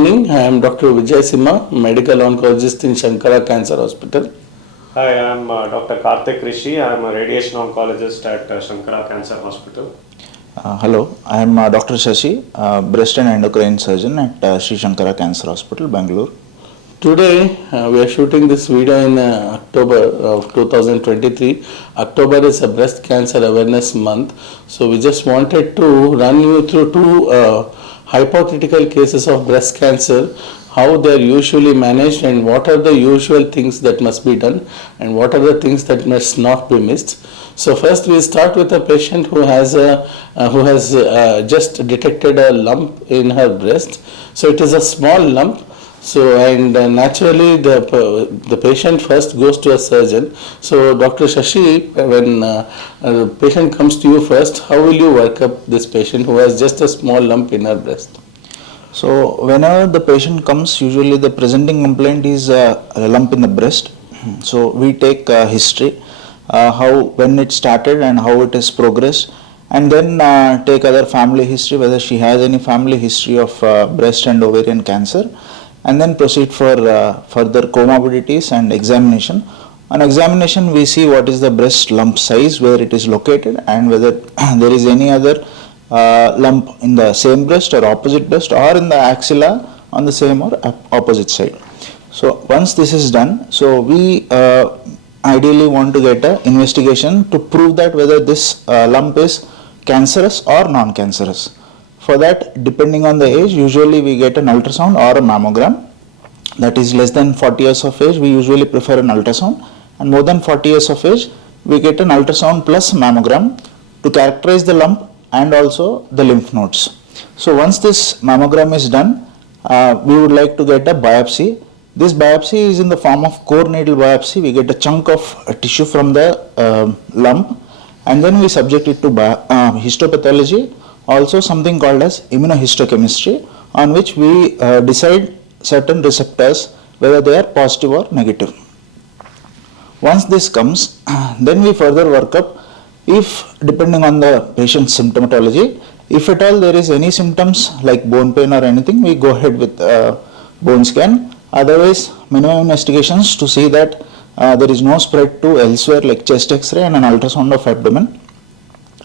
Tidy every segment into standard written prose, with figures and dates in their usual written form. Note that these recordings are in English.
morning. I am Dr. Vijaisimha, medical oncologist in Shankara Cancer Hospital. Hi, I am Dr. Karthik Rishi. I am a radiation oncologist at Shankara Cancer Hospital. Hello, I am Dr. Sashi, breast and endocrine surgeon at Sri Shankara Cancer Hospital, Bangalore. Today we are shooting this video in October of 2023. October is a breast cancer awareness month. So we just wanted to run you through two hypothetical cases of breast cancer, how they are usually managed and what are the usual things that must be done and what are the things that must not be missed. So first we start with a patient who has just detected a lump in her breast. So it is a small lump. So and naturally the patient first goes to a surgeon. So Dr. Shashi, when a patient comes to you first, how will you work up this patient who has just a small lump in her breast? So whenever the patient comes, usually the presenting complaint is a lump in the breast. So we take history, when it started and how it has progressed, and then take other family history, whether she has any family history of breast and ovarian cancer, and then proceed for further comorbidities and examination. On examination, we see what is the breast lump size, where it is located, and whether there is any other lump in the same breast or opposite breast or in the axilla on the same or opposite side. So once this is done, so we ideally want to get an investigation to prove that whether this lump is cancerous or non-cancerous. For that, depending on the age, usually we get an ultrasound or a mammogram. That is less than 40 years of age, we usually prefer an ultrasound, and more than 40 years of age, we get an ultrasound plus mammogram to characterize the lump and also the lymph nodes. So once this mammogram is done, we would like to get a biopsy. This biopsy is in the form of core needle biopsy. We get a chunk of tissue from the lump, and then we subject it to histopathology, also something called as immunohistochemistry, on which we decide certain receptors whether they are positive or negative. Once this comes, then we further work up, if depending on the patient's symptomatology, if at all there is any symptoms like bone pain or anything, we go ahead with bone scan. Otherwise, minimum investigations to see that there is no spread to elsewhere like chest x-ray and an ultrasound of abdomen.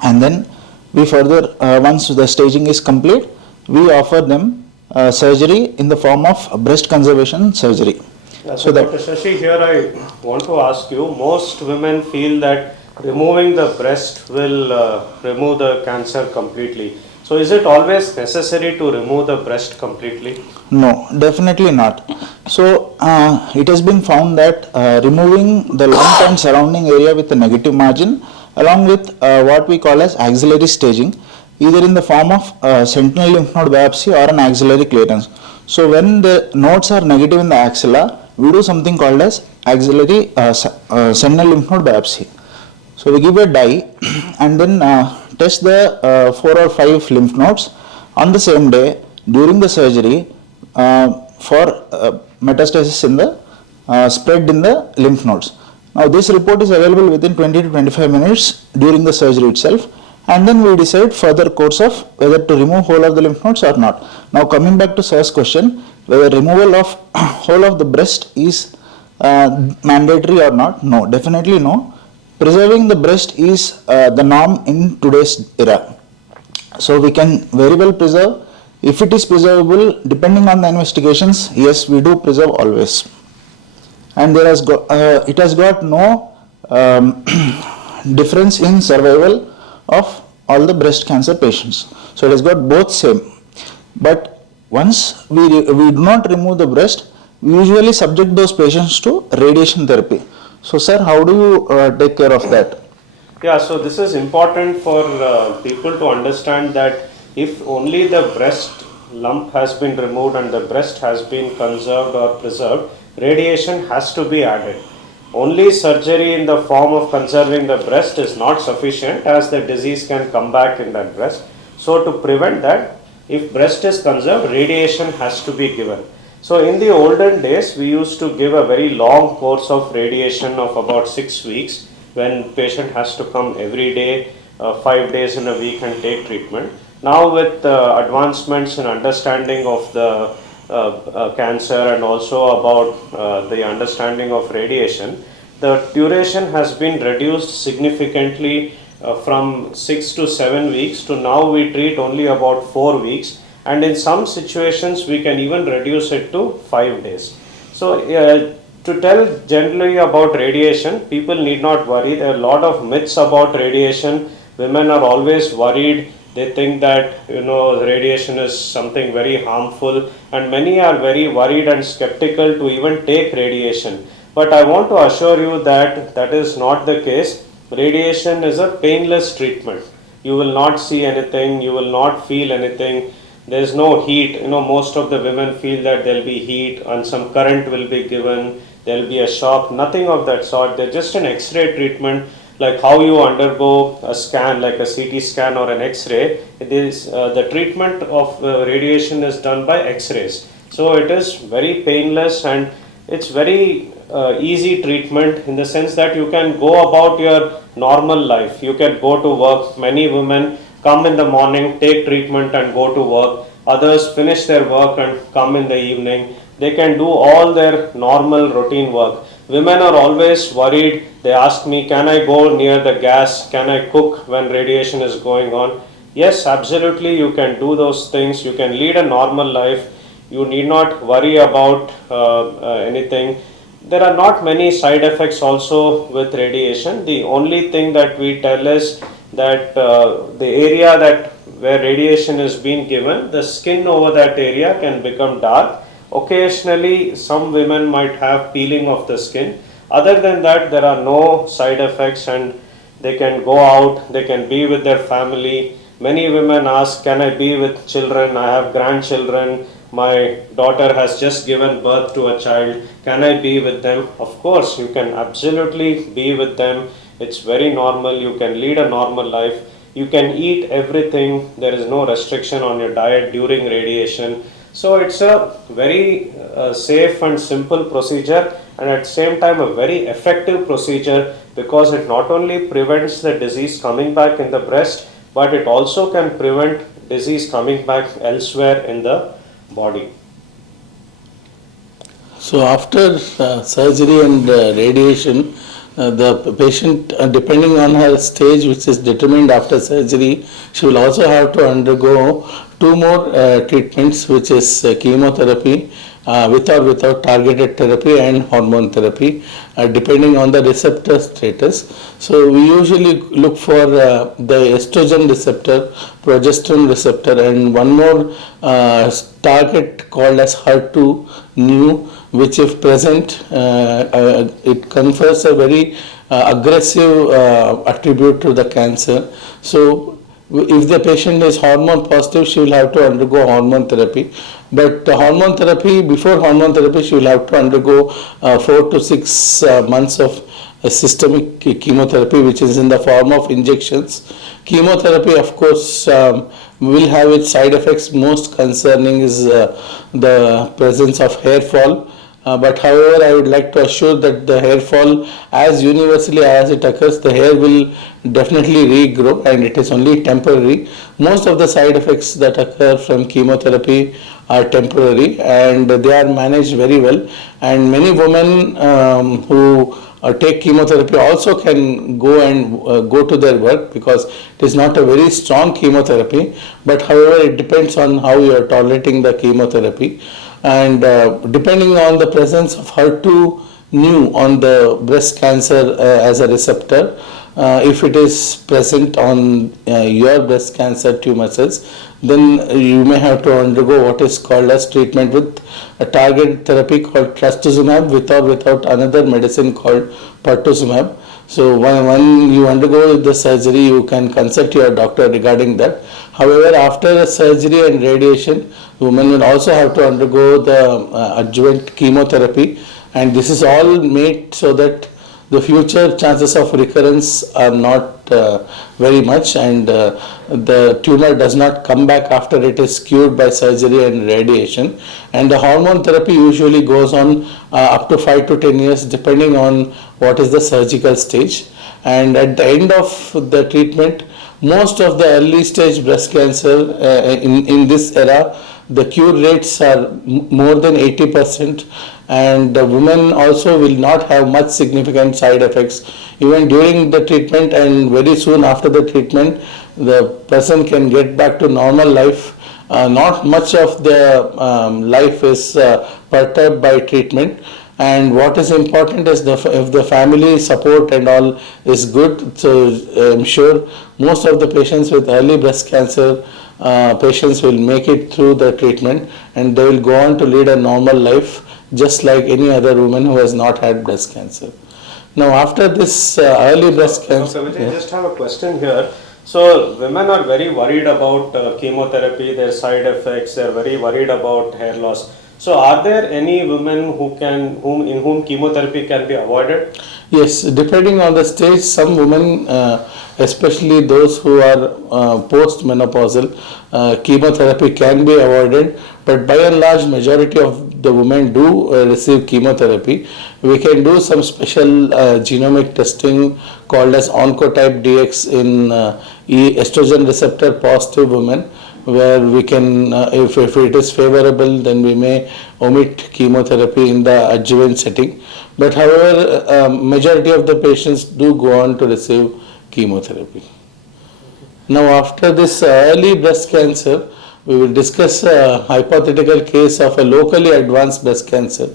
And then we further, once the staging is complete, we offer them surgery in the form of breast conservation surgery. So Dr. Shashi, here I want to ask you, most women feel that removing the breast will remove the cancer completely. So is it always necessary to remove the breast completely? No, definitely not. So it has been found that removing the lump and surrounding area with a negative margin, along with what we call as axillary staging, either in the form of sentinel lymph node biopsy or an axillary clearance. So when the nodes are negative in the axilla, we do something called as axillary sentinel lymph node biopsy. So we give a dye and then test the 4 or 5 lymph nodes on the same day during the surgery for metastasis in the spread in the lymph nodes. Now this report is available within 20 to 25 minutes during the surgery itself, and then we decide further course of whether to remove whole of the lymph nodes or not. Now coming back to sir's question, whether removal of whole of the breast is mandatory or not, no, definitely no. Preserving the breast is the norm in today's era. So we can very well preserve. If it is preservable, depending on the investigations, yes, we do preserve always. And there has it has got no difference in survival of all the breast cancer patients. So it has got both same. But once we do not remove the breast, we usually subject those patients to radiation therapy. So sir, how do you take care of that? Yeah, so this is important for people to understand that if only the breast lump has been removed and the breast has been conserved or preserved, radiation has to be added. Only surgery in the form of conserving the breast is not sufficient, as the disease can come back in that breast. So to prevent that, if breast is conserved, radiation has to be given. So in the olden days, we used to give a very long course of radiation of about 6 weeks, when patient has to come every day, 5 days in a week and take treatment. Now with advancements in understanding of the cancer and also about the understanding of radiation, the duration has been reduced significantly from 6 to 7 weeks to now we treat only about 4 weeks, and in some situations we can even reduce it to 5 days. So to tell generally about radiation, people need not worry. There are a lot of myths about radiation. Women are always worried. They think that radiation is something very harmful, and many are very worried and skeptical to even take radiation. But I want to assure you that that is not the case. Radiation is a painless treatment. You will not see anything, you will not feel anything. There is no heat. Most of the women feel that there will be heat and some current will be given, there will be a shock. Nothing of that sort. They're just an X-ray treatment, like how you undergo a scan, like a CT scan or an X-ray. The treatment of radiation is done by X-rays. So it is very painless and it's very easy treatment in the sense that you can go about your normal life. You can go to work. Many women come in the morning, take treatment and go to work. Others finish their work and come in the evening. They can do all their normal routine work. Women are always worried. They ask me, can I go near the gas? Can I cook when radiation is going on? Yes, absolutely, you can do those things. You can lead a normal life. You need not worry about anything. There are not many side effects also with radiation. The only thing that we tell is that the area that where radiation is being given, the skin over that area can become dark. Occasionally, some women might have peeling of the skin. Other than that, there are no side effects and they can go out, they can be with their family. Many women ask, can I be with children? I have grandchildren. My daughter has just given birth to a child. Can I be with them? Of course, you can absolutely be with them. It's very normal. You can lead a normal life. You can eat everything. There is no restriction on your diet during radiation. So it's a very safe and simple procedure, and at the same time a very effective procedure, because it not only prevents the disease coming back in the breast, but it also can prevent disease coming back elsewhere in the body. So after surgery and radiation, the patient, depending on her stage, which is determined after surgery, she will also have to undergo two more treatments, which is chemotherapy with or without targeted therapy and hormone therapy, depending on the receptor status. So we usually look for the estrogen receptor, progesterone receptor, and one more target called as HER2 new, which if present, it confers a very aggressive attribute to the cancer. So if the patient is hormone positive, she will have to undergo hormone therapy. But hormone therapy, before hormone therapy, she will have to undergo 4 to 6 months of systemic chemotherapy, which is in the form of injections. Chemotherapy, of course, will have its side effects. Most concerning is the presence of hair fall. But however, I would like to assure that the hair fall, as universally as it occurs, the hair will definitely regrow, and it is only temporary. Most of the side effects that occur from chemotherapy are temporary, and they are managed very well. And many women who take chemotherapy also can go and go to their work, because it is not a very strong chemotherapy. But however, it depends on how you are tolerating the chemotherapy. And depending on the presence of HER2 new on the breast cancer as a receptor, if it is present on your breast cancer tumor cells, then you may have to undergo what is called as treatment with a targeted therapy called trastuzumab, with or without another medicine called pertuzumab. So when you undergo the surgery, you can consult your doctor regarding that. However, after the surgery and radiation, women will also have to undergo the adjuvant chemotherapy, and this is all made so that the future chances of recurrence are not very much, and the tumor does not come back after it is cured by surgery and radiation. And the hormone therapy usually goes on up to 5 to 10 years, depending on what is the surgical stage. And at the end of the treatment, most of the early stage breast cancer in this era, the cure rates are more than 80%, and the women also will not have much significant side effects even during the treatment, and very soon after the treatment the person can get back to normal life. Not much of the life is perturbed by treatment, and what is important is if the family support and all is good. So I'm sure most of the patients with early breast cancer patients will make it through the treatment, and they will go on to lead a normal life just like any other woman who has not had breast cancer. Now after this early breast cancer, Dr. Vijay, just have a question here. So women are very worried about chemotherapy, their side effects. They are very worried about hair loss. So are there any women in whom chemotherapy can be avoided? yes, depending on the stage, some women, especially those who are post-menopausal, chemotherapy can be avoided. But by and large, majority of the women do receive chemotherapy. We can do some special genomic testing called as Oncotype DX in estrogen receptor positive women, where we can, if it is favorable, then we may omit chemotherapy in the adjuvant setting. But however, majority of the patients do go on to receive chemotherapy. Now after this early breast cancer, we will discuss a hypothetical case of a locally advanced breast cancer,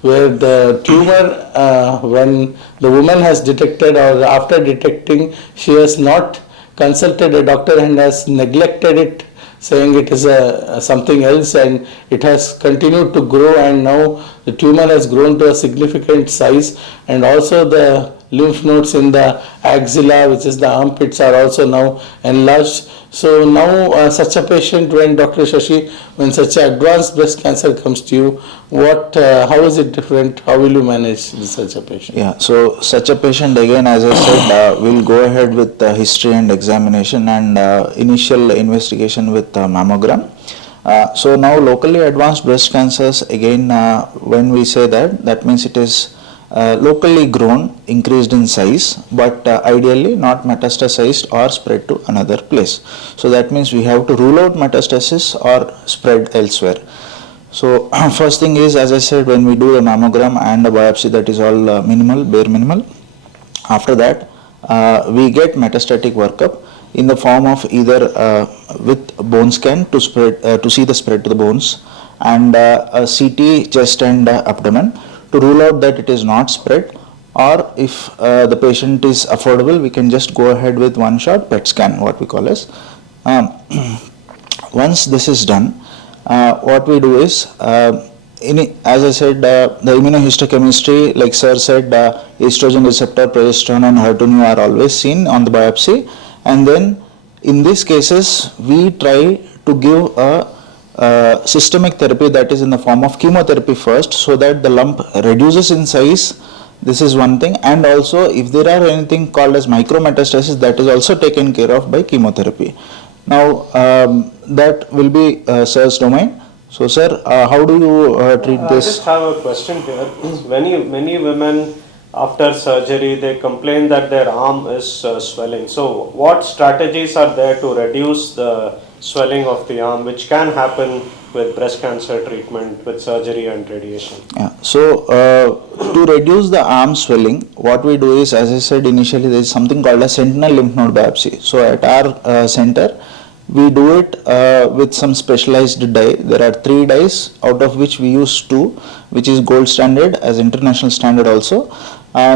where the tumor, when the woman has detected or after detecting, she has not consulted a doctor and has neglected it, saying it is something else, and it has continued to grow, and now the tumor has grown to a significant size, and also the lymph nodes in the axilla, which is the armpits, are also now enlarged. So now such a patient, when Dr. Shashi, when such an advanced breast cancer comes to you, how is it different? How will you manage such a patient? Yeah, so such a patient, again, as I said, will go ahead with history and examination and initial investigation with mammogram. So now locally advanced breast cancers, again, when we say that, that means it is locally grown, increased in size, but ideally not metastasized or spread to another place. So that means we have to rule out metastasis or spread elsewhere. So first thing is, as I said, when we do a mammogram and a biopsy, that is all minimal, bare minimal. After that, we get metastatic workup in the form of either with bone scan to spread to see the spread to the bones, and a CT chest and abdomen to rule out that it is not spread, or if the patient is affordable, we can just go ahead with one shot PET scan, what we call as. Once this is done, what we do is, as I said, the immunohistochemistry, like sir said, estrogen receptor, progesterone and HER2 are always seen on the biopsy, and then in these cases we try to give a systemic therapy, that is in the form of chemotherapy first, so that the lump reduces in size. This is one thing, and also if there are anything called as micrometastasis, that is also taken care of by chemotherapy. Now that will be sir's domain. So sir, how do you treat this? I just have a question here. Many women after surgery, they complain that their arm is swelling. So what strategies are there to reduce the swelling of the arm, which can happen with breast cancer treatment with surgery and radiation? Yeah. So to reduce the arm swelling, what we do is, as I said initially, there is something called a sentinel lymph node biopsy. So at our center, we do it with some specialized dye. There are 3 dyes, out of which we use 2, which is gold standard as international standard also.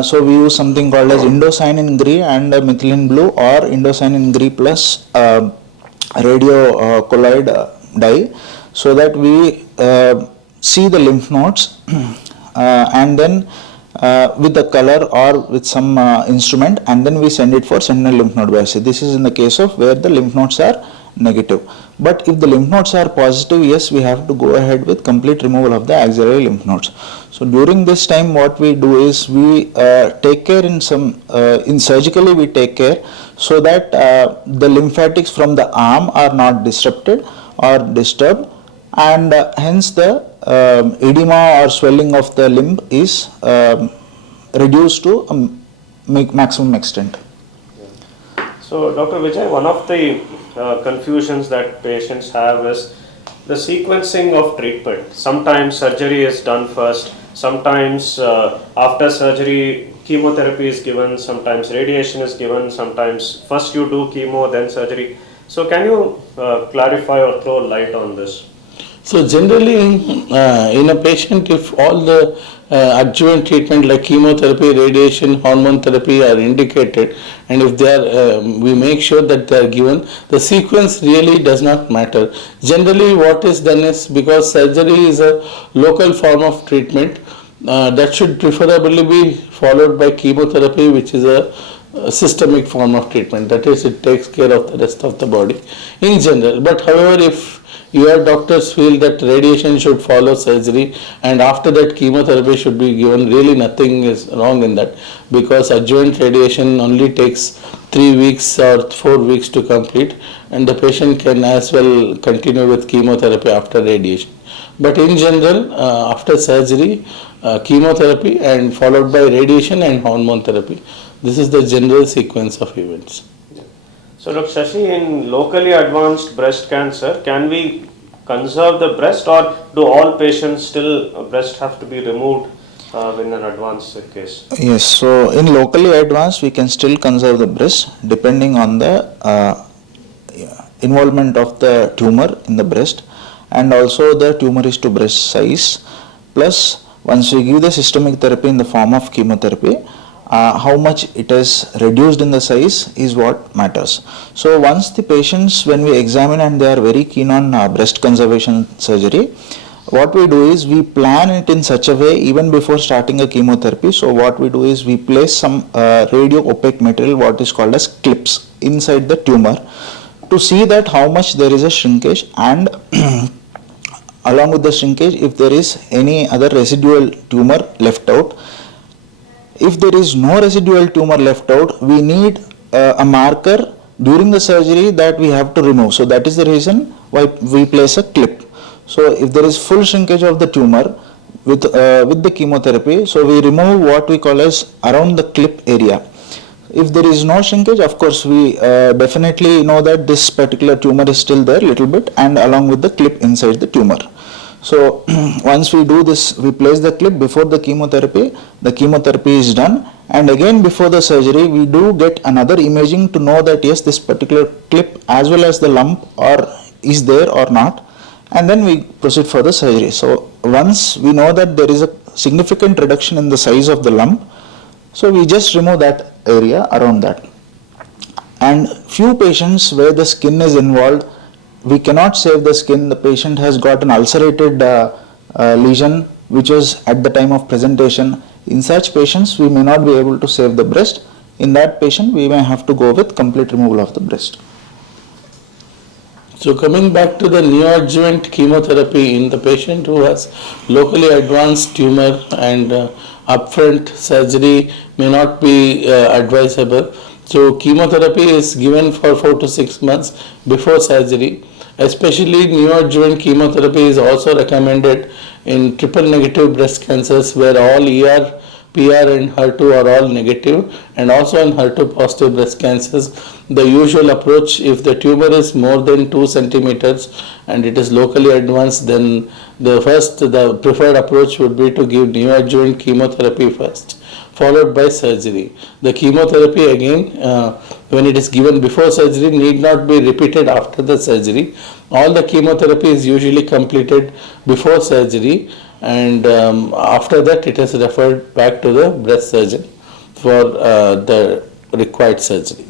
So we use something called as indocyanine green and methylene blue, or indocyanine green plus radio colloid dye, so that we see the lymph nodes and then with the color or with some instrument, and then we send it for sentinel lymph node biopsy. This is in the case of where the lymph nodes are negative. But if the lymph nodes are positive, yes, we have to go ahead with complete removal of the axillary lymph nodes. So during this time, what we do is we take care in surgically we take care, so that the lymphatics from the arm are not disrupted or disturbed, and hence the edema or swelling of the limb is reduced to a maximum extent. So, Dr. Vijay, one of the confusions that patients have is the sequencing of treatment. Sometimes surgery is done first, sometimes after surgery chemotherapy is given, sometimes radiation is given, sometimes first you do chemo then surgery. So can you clarify or throw light on this? So generally, in a patient, if all the adjuvant treatment like chemotherapy, radiation, hormone therapy are indicated, and if they are, we make sure that they are given, the sequence really does not matter. Generally, what is done is, because surgery is a local form of treatment, that should preferably be followed by chemotherapy, which is a systemic form of treatment. That is, it takes care of the rest of the body in general. But however, if your doctors feel that radiation should follow surgery and after that chemotherapy should be given, really nothing is wrong in that, because adjuvant radiation only takes 3 weeks or 4 weeks to complete, and the patient can as well continue with chemotherapy after radiation. But in general, after surgery, chemotherapy and followed by radiation and hormone therapy. This is the general sequence of events. So, Dr. Shashi, in locally advanced breast cancer, can we conserve the breast, or do all patients still breast have to be removed in an advanced case? Yes, so in locally advanced, we can still conserve the breast depending on the involvement of the tumor in the breast, and also the tumor is to breast size. Plus, once we give the systemic therapy in the form of chemotherapy, how much it is reduced in the size is what matters. So once the patients, when we examine and they are very keen on breast conservation surgery, what we do is we plan it in such a way even before starting a chemotherapy. So what we do is we place some radio opaque material, what is called as clips, inside the tumor to see that how much there is a shrinkage, and along with the shrinkage, if there is any other residual tumor left out. If there is no residual tumor left out, we need a marker during the surgery that we have to remove. So that is the reason why we place a clip. So if there is full shrinkage of the tumor with the chemotherapy, so we remove what we call as around the clip area. If there is no shrinkage, of course we definitely know that this particular tumor is still there little bit, and along with the clip inside the tumor. So once we do this, we place the clip before the chemotherapy is done, and again before the surgery we do get another imaging to know that yes, this particular clip as well as the lump is there or not, and then we proceed for the surgery. So once we know that there is a significant reduction in the size of the lump, so we just remove that area around that. And few patients where the skin is involved, we cannot save the skin. The patient has got an ulcerated lesion which was at the time of presentation. In such patients, we may not be able to save the breast. In that patient, we may have to go with complete removal of the breast. So coming back to the neoadjuvant chemotherapy in the patient who has locally advanced tumor, and upfront surgery may not be advisable. So chemotherapy is given for 4 to 6 months before surgery. Especially neoadjuvant chemotherapy is also recommended in triple negative breast cancers where all ER, PR and HER2 are all negative, and also in HER2 positive breast cancers. The usual approach, if the tumor is more than 2 centimeters and it is locally advanced, then the preferred approach would be to give neoadjuvant chemotherapy first, followed by surgery. The chemotherapy again, when it is given before surgery, need not be repeated after the surgery. All the chemotherapy is usually completed before surgery, and after that it is referred back to the breast surgeon for the required surgery.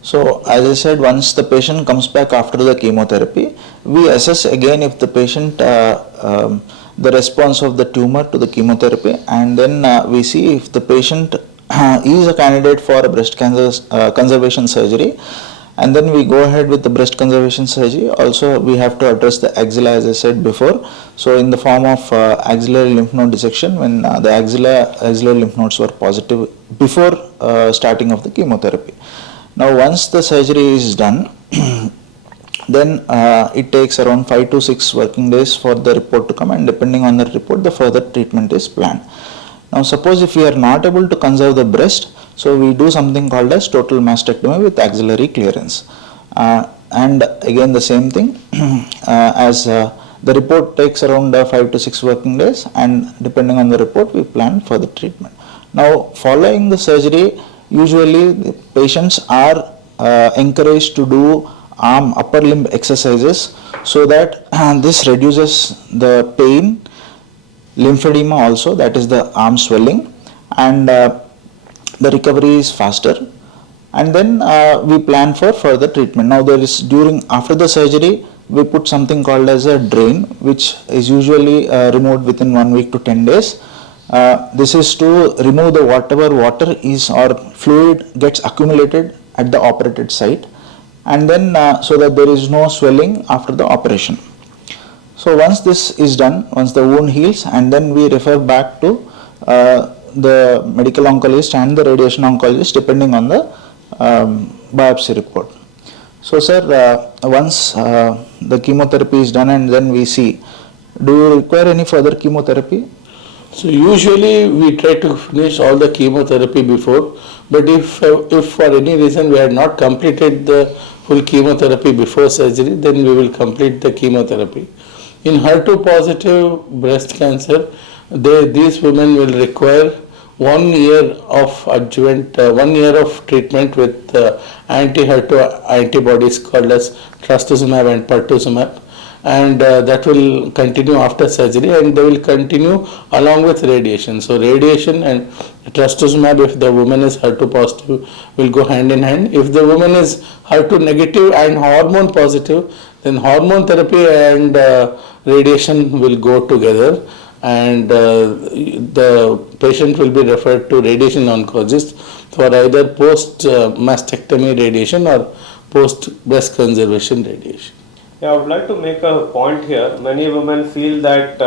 So as I said, once the patient comes back after the chemotherapy, we assess again if the patient the response of the tumor to the chemotherapy, and then we see if the patient is a candidate for a breast cancer conservation surgery, and then we go ahead with the breast conservation surgery. Also we have to address the axilla, as I said before, so in the form of axillary lymph node dissection when the axillary lymph nodes were positive before starting of the chemotherapy. Now once the surgery is done, then it takes around 5 to 6 working days for the report to come, and depending on the report the further treatment is planned. Now suppose if we are not able to conserve the breast, So we do something called as total mastectomy with axillary clearance. And again the same thing, as the report takes around 5 to 6 working days, and depending on the report we plan for the treatment. Now following the surgery, usually the patients are encouraged to do arm upper limb exercises, so that this reduces the pain, lymphedema also, that is the arm swelling, and the recovery is faster. And then we plan for further treatment. Now there is, after the surgery, we put something called as a drain, which is usually removed within 1 week to 10 days. This is to remove the whatever water is or fluid gets accumulated at the operated site, and then so that there is no swelling after the operation. So once this is done, once the wound heals, and then we refer back to the medical oncologist and the radiation oncologist depending on the biopsy report. So sir, once the chemotherapy is done and then we see, do you require any further chemotherapy? So usually we try to finish all the chemotherapy before, but if for any reason we had not completed the full chemotherapy before surgery, then we will complete the chemotherapy. In HER2 positive breast cancer, these women will require 1 year of adjuvant, 1 year of treatment with anti-HER2 antibodies called as trastuzumab and pertuzumab, and that will continue after surgery, and they will continue along with radiation. So radiation and trastuzumab, if the woman is HER2 positive, will go hand in hand. If the woman is HER2 negative and hormone positive, then hormone therapy and radiation will go together, and the patient will be referred to radiation oncologist for either post mastectomy radiation or post breast conservation radiation. Yeah, I would like to make a point here. Many women feel that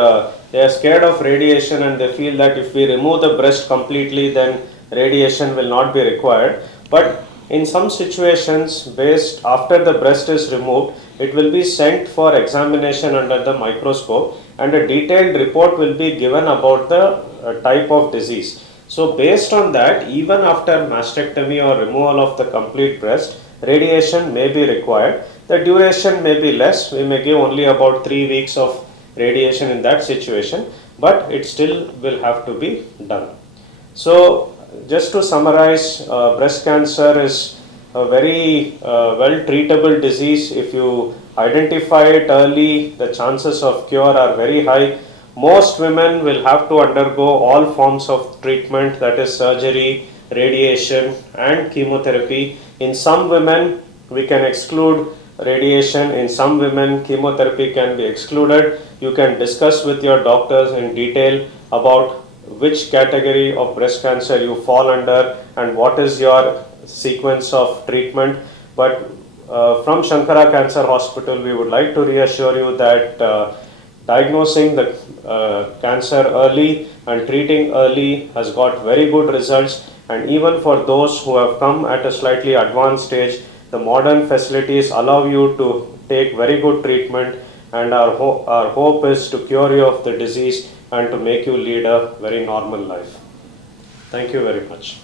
they are scared of radiation, and they feel that if we remove the breast completely, then radiation will not be required. But in some situations, based after the breast is removed, it will be sent for examination under the microscope, and a detailed report will be given about the type of disease. So based on that, even after mastectomy or removal of the complete breast, radiation may be required. The duration may be less. We may give only about 3 weeks of radiation in that situation, but it still will have to be done. So just to summarize, breast cancer is a very well treatable disease. If you identify it early, the chances of cure are very high. Most women will have to undergo all forms of treatment, that is surgery, radiation and chemotherapy. In some women we can exclude radiation, in some women chemotherapy can be excluded. You can discuss with your doctors in detail about which category of breast cancer you fall under and what is your sequence of treatment. But from Shankara Cancer Hospital, we would like to reassure you that diagnosing the cancer early and treating early has got very good results, and even for those who have come at a slightly advanced stage, the modern facilities allow you to take very good treatment, and our hope is to cure you of the disease and to make you lead a very normal life. Thank you very much.